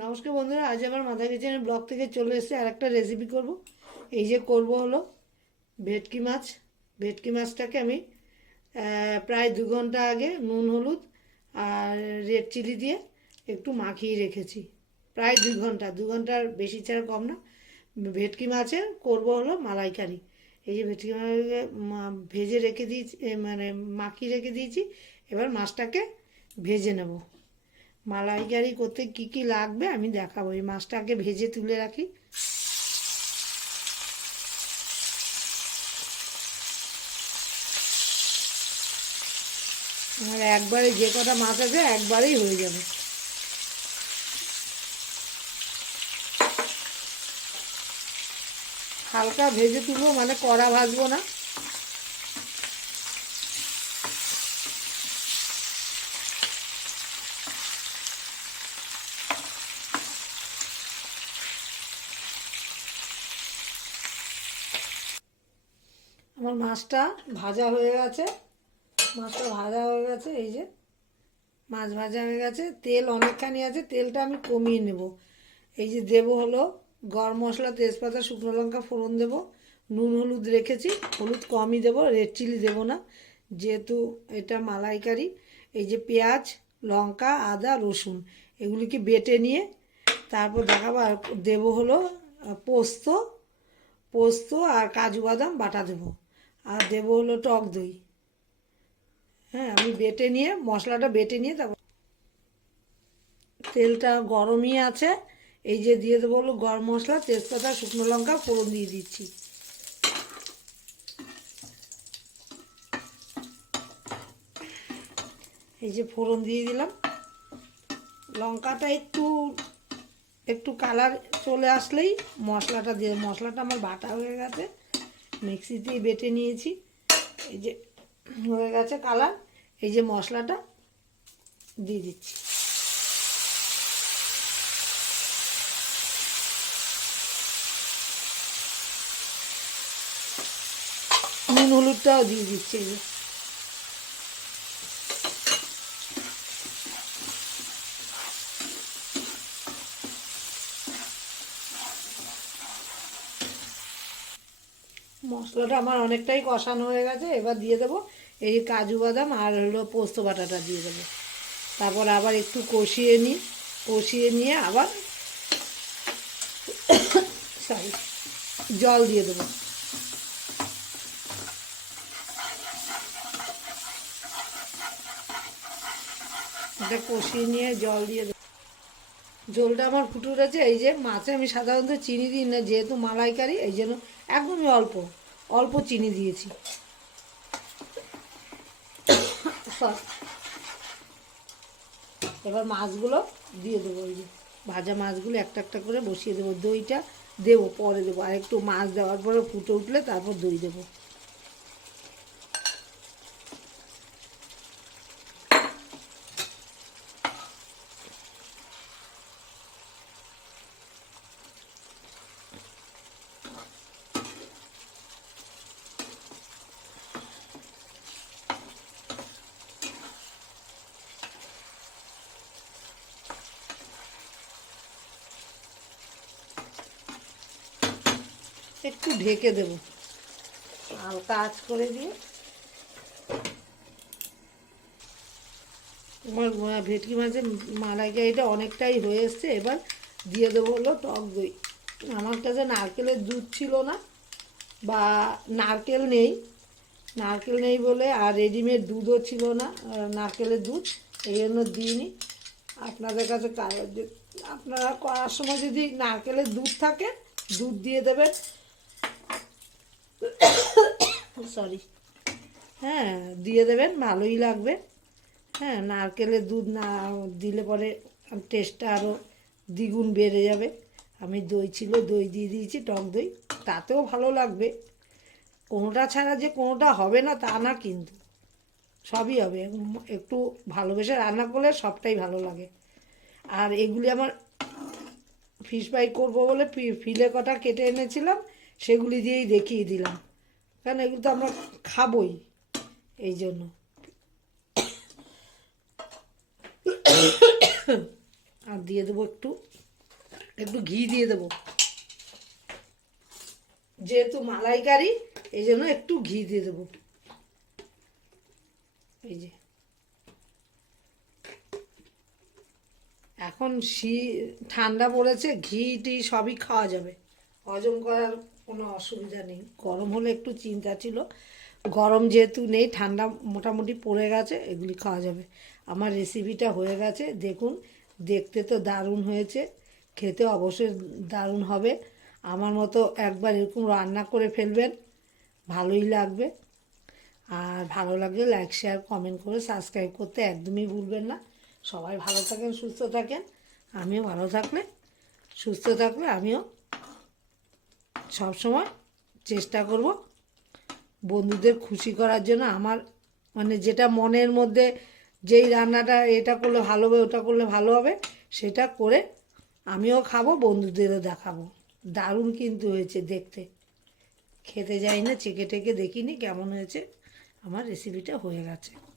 নমস্কার বন্ধুরা, আজ আমার মাথা কিচেনের ব্লগ থেকে চলে এসেছে আর একটা রেসিপি করব। এই যে করব হলো ভেটকি মাছ। ভেটকি মাছটাকে আমি প্রায় দু ঘণ্টা আগে নুন, হলুদ আর রেড চিলি দিয়ে একটু মাখিয়ে রেখেছি। প্রায় দুই ঘণ্টা, দু ঘণ্টার বেশি ছাড়া কম না। ভেটকি মাছের করব হলো মালাইকারি। এই যে ভেটকি মাছকে ভেজে রেখে দিয়েছি মানে মাখিয়ে রেখে দিয়েছি। এবার মাছটাকে ভেজে নেব। মালাইকারি করতে কি কি লাগবে আমি দেখাবো। এই মাছটাকে ভেজে তুলে রাখি। আর একবারে যে কটা মাছ আছে একবারেই হয়ে যাবে। হালকা ভেজে তুলবো মানে কড়া ভাজবো না। আমার মাছটা ভাজা হয়ে গেছে। মাছটা ভাজা হয়ে গেছে, এই যে মাছ ভাজা হয়ে গেছে। তেল অনেকখানি আছে, তেলটা আমি কমিয়ে নেব। এই যে দেব হলো গরম মশলা, তেজপাতা, শুকনো লঙ্কা, ফোড়ন দেব। নুন, হলুদ রেখেছি। হলুদ কমই দেবো রেড চিলি দেবো না। যেহেতু এটা মালাইকারি, এই যে পেঁয়াজ, লঙ্কা, আদা, রসুন, এগুলিকে বেটে নিয়ে তারপর দেখাবো আর দেবো হলো পোস্ত পোস্ত আর কাজু বাদাম বাটা দেবো। আর দেবো হলো টক দই। হ্যাঁ আমি বেটে নিয়ে, মশলাটা বেটে নিয়ে তারপর তেলটা গরমই আছে। এই যে দিয়ে দেবো হলো গরম মশলা, তেজপাতা, শুকনো লঙ্কা, ফোড়ন দিয়ে দিচ্ছি। এই যে ফোড়ন দিয়ে দিলাম। লঙ্কাটা একটু একটু কালার চলে আসলেই মশলাটা দিয়ে, মশলাটা আমার বাটা হয়ে গেছে। মিক্সিতে বেটে নিয়েছি। এই যে হয়ে গেছে কালার, এই যে মশলাটা দিয়ে দিচ্ছি। নুন, হলুদটাও দিয়ে দিচ্ছি এই যে। মশলাটা আমার অনেকটাই কষানো হয়ে গেছে, এবার দিয়ে দেবো এই কাজু বাদাম আর হলো পোস্ত বাটাটা দিয়ে দেবো। তারপর আবার একটু কষিয়ে নিই, কষিয়ে নিয়ে আবার সরি জল দিয়ে দেবো। এটা কষিয়ে নিয়ে জল দিয়ে দেবো। জলটা আমার ফুটে উঠেছে, এই যে মাছে আমি সাধারণত চিনি দিই না, যেহেতু মালাইকারি, এই জন্য একদমই অল্প অল্প চিনি দিয়েছি. এবার মাছগুলো দিয়ে দেবো ওই যে, ভাজা মাছগুলো একটা একটা করে বসিয়ে দেবো, দইটা দেবো, পরে দেবো। আর একটু মাছ দেওয়ার পরে ফুটে উঠলে তারপর দই দেবো। একটু ঢেকে দেবো। হালকা আঁচ করে দিয়ে। আহ, ভেটকি মাছের মালাইকারিটা অনেকটাই হয়ে এসছে। এবার দিয়ে দেবো হলো টক দই। আমার কাছে নারকেলের দুধ ছিল না বা নারকেল নেই। নারকেল নেই বলে আর রেডিমেড দুধও ছিল না নারকেলের দুধ। এই জন্য দিইনি। আপনাদের কাছে আপনারা করার সময় যদি নারকেলের দুধ থাকে দুধ দিয়ে দেবেন। সরি হ্যাঁ দিয়ে দেবেন, ভালোই লাগবে। হ্যাঁ নারকেলের দুধ না দিলে পরে টেস্টটা আরও দ্বিগুণ বেড়ে যাবে। আমি দই ছিল, দই দিয়ে দিয়েছি, টক দই, তাতেও ভালো লাগবে। কোনোটা ছাড়া যে কোনোটা হবে না, তা না কিন্তু। সবই হবে। একটু ভালোবেসে রান্না করলে সবটাই ভালো লাগে। আর এগুলি আমার ফিশ ফ্রাই করব বলে ফিলে কটা কেটে এনেছিলাম সেগুলি দিয়েই দেখিয়ে দিলাম। কারণ এগুলো তো আমরা খাবই এই জন্য। আর দিয়ে দেবো একটু একটু ঘি দিয়ে দেবো। যেহেতু মালাইকারি, এই জন্য একটু ঘি দিয়ে দেবো। এই যে। এখন শী ঠান্ডা পড়েছে, ঘি টি সবই খাওয়া যাবে। হজম করার কোনো অসুবিধা নেই। গরম হলে একটু চিন্তা ছিল। গরম যেহেতু নেই, ঠান্ডা মোটামুটি পড়ে গেছে, এগুলি খাওয়া যাবে। আমার রেসিপিটা হয়ে গেছে, দেখুন, দেখতে তো দারুণ হয়েছে, খেতে অবশ্যই দারুণ হবে। আমার মতো একবার এরকম রান্না করে ফেলবেন, ভালোই লাগবে। আর ভালো লাগলে লাইক শেয়ার কমেন্ট করে সাবস্ক্রাইব করতে একদমই ভুলবেন না। সবাই ভালো থাকেন, সুস্থ থাকেন। আমিও ভালো থাকলে, সুস্থ থাকলে আমিও সব সময় চেষ্টা করব বন্ধুদের খুশি করার জন্য। আমার মানে যেটা মনের মধ্যে যেই রান্নাটা এটা করলে ভালো হবে, ওটা করলে ভালো হবে, সেটা করে আমিও খাব, বন্ধুদেরও দেখাবো। দারুণ কিন্তু হয়েছে দেখতে। খেতে যাই না চেকে টেকে দেখিনি কেমন হয়েছে। আমার রেসিপিটা হয়ে গেছে।